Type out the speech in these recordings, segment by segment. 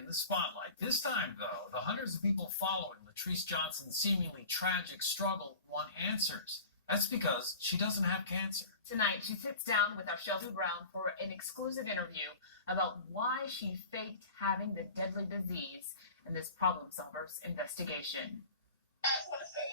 in the spotlight. This time, though, the hundreds of people following Latrice Johnson's seemingly tragic struggle want answers. That's because she doesn't have cancer. Tonight, she sits down with our Shelby Brown for an exclusive interview about why she faked having the deadly disease in this Problem Solvers investigation. I just want to say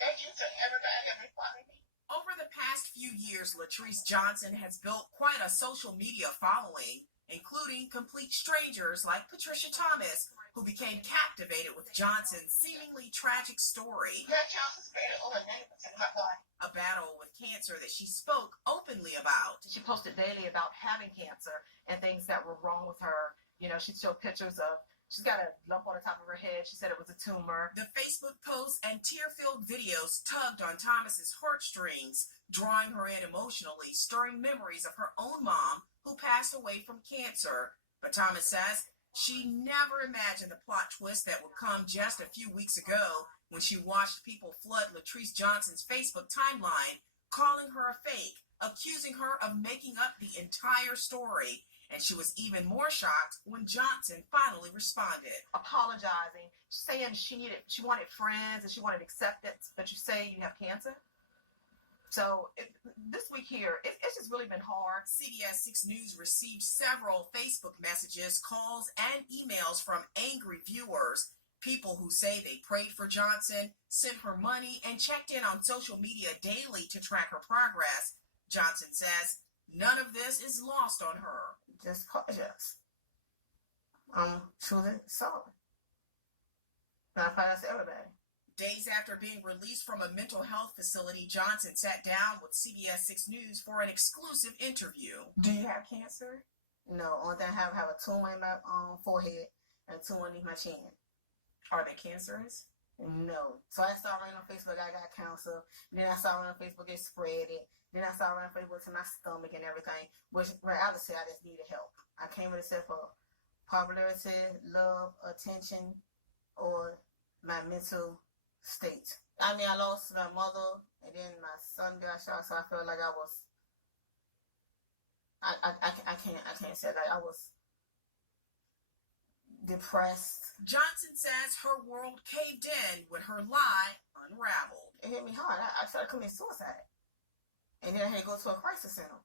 thank you to everybody that responded to me. Over the past few years, Latrice Johnson has built quite a social media following, including complete strangers like Patricia Thomas, who became captivated with Johnson's seemingly tragic story. That cancer spread over 90% of my body. A battle with cancer that she spoke openly about. She posted daily about having cancer and things that were wrong with her. You know, she'd show pictures of, she's got a lump on the top of her head. She said it was a tumor. The Facebook posts and tear-filled videos tugged on Thomas's heartstrings, drawing her in emotionally, stirring memories of her own mom, who passed away from cancer. But Thomas says she never imagined the plot twist that would come just a few weeks ago when she watched people flood Latrice Johnson's Facebook timeline, calling her a fake, accusing her of making up the entire story. And she was even more shocked when Johnson finally responded. Apologizing, saying she wanted friends and she wanted acceptance, but you say you have cancer? So this week here, it's just really been hard. CBS 6 News received several Facebook messages, calls, and emails from angry viewers. People who say they prayed for Johnson, sent her money, and checked in on social media daily to track her progress. Johnson says none of this is lost on her. Just apologize. I'm truly sorry. And I apologize to everybody. Days after being released from a mental health facility, Johnson sat down with CBS 6 News for an exclusive interview. Do you have cancer? No, only thing I have a tumor in my forehead and a tumor underneath my chin. Are they cancerous? No. So I started writing on Facebook, I got cancer. Then I started writing on Facebook, it spread it. Then I started writing on Facebook to my stomach and everything, which I would say I just needed help. I came with it for popularity, love, attention, or my mental state. I mean, I lost my mother, and then my son got shot, so I felt like I was, I can't say that I was depressed. Johnson says her world caved in when her lie unraveled. It hit me hard. I started committing suicide. And then I had to go to a crisis center.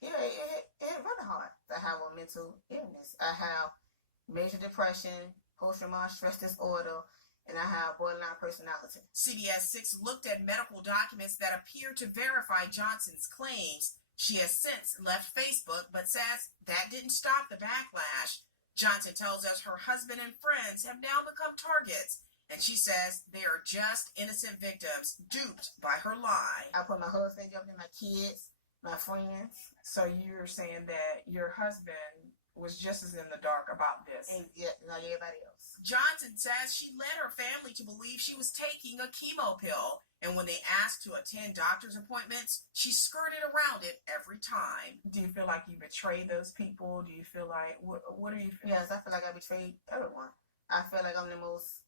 Yeah, it hit really hard. I have a mental illness. I have major depression, post-traumatic stress disorder, and I have borderline personality. CBS 6 looked at medical documents that appear to verify Johnson's claims. She has since left Facebook, but says that didn't stop the backlash. Johnson tells us her husband and friends have now become targets, and she says they are just innocent victims duped by her lie. I put my husband up there, my kids, my friends. So you're saying that your husband was just as in the dark about this? And yeah, like everybody else. Johnson says she led her family to believe she was taking a chemo pill, and when they asked to attend doctor's appointments, she skirted around it every time. Do you feel like you betrayed those people? Do you feel like, what do you feel? Yes, I feel like I betrayed everyone. I feel like I'm the most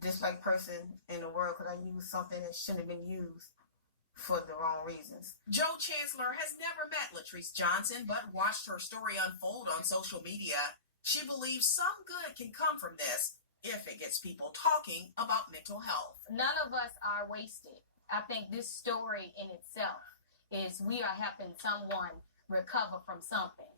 disliked person in the world because I used something that shouldn't have been used for the wrong reasons. Joe Chancellor has never met Latrice Johnson, but watched her story unfold on social media. She believes some good can come from this if it gets people talking about mental health. None of us are wasted. I think this story in itself is we are helping someone recover from something.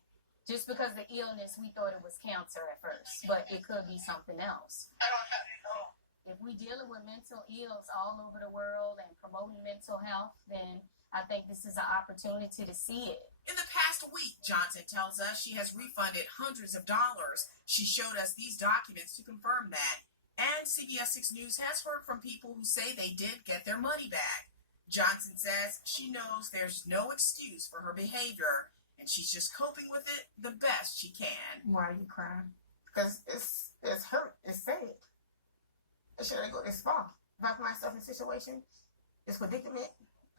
Just because the illness, we thought it was cancer at first, but it could be something else. I don't have it at all. If we're dealing with mental ills all over the world and promoting mental health, then I think this is an opportunity to see it. In the past week, Johnson tells us she has refunded hundreds of dollars. She showed us these documents to confirm that. And CBS 6 News has heard from people who say they did get their money back. Johnson says she knows there's no excuse for her behavior, and she's just coping with it the best she can. Why are you crying? Because it's hurt. It's sad. It shouldn't go this far. If I put myself in a situation, this predicament,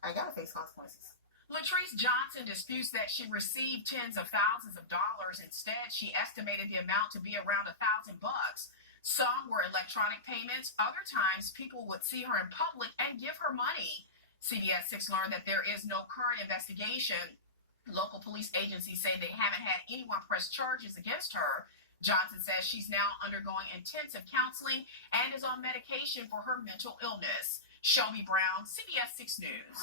I gotta face consequences. Latrice Johnson disputes that she received tens of thousands of dollars. Instead, she estimated the amount to be around $1,000. Some were electronic payments. Other times, people would see her in public and give her money. CBS 6 learned that there is no current investigation. Local police agencies say they haven't had anyone press charges against her. Johnson says she's now undergoing intensive counseling and is on medication for her mental illness. Shelby Brown, CBS 6 News.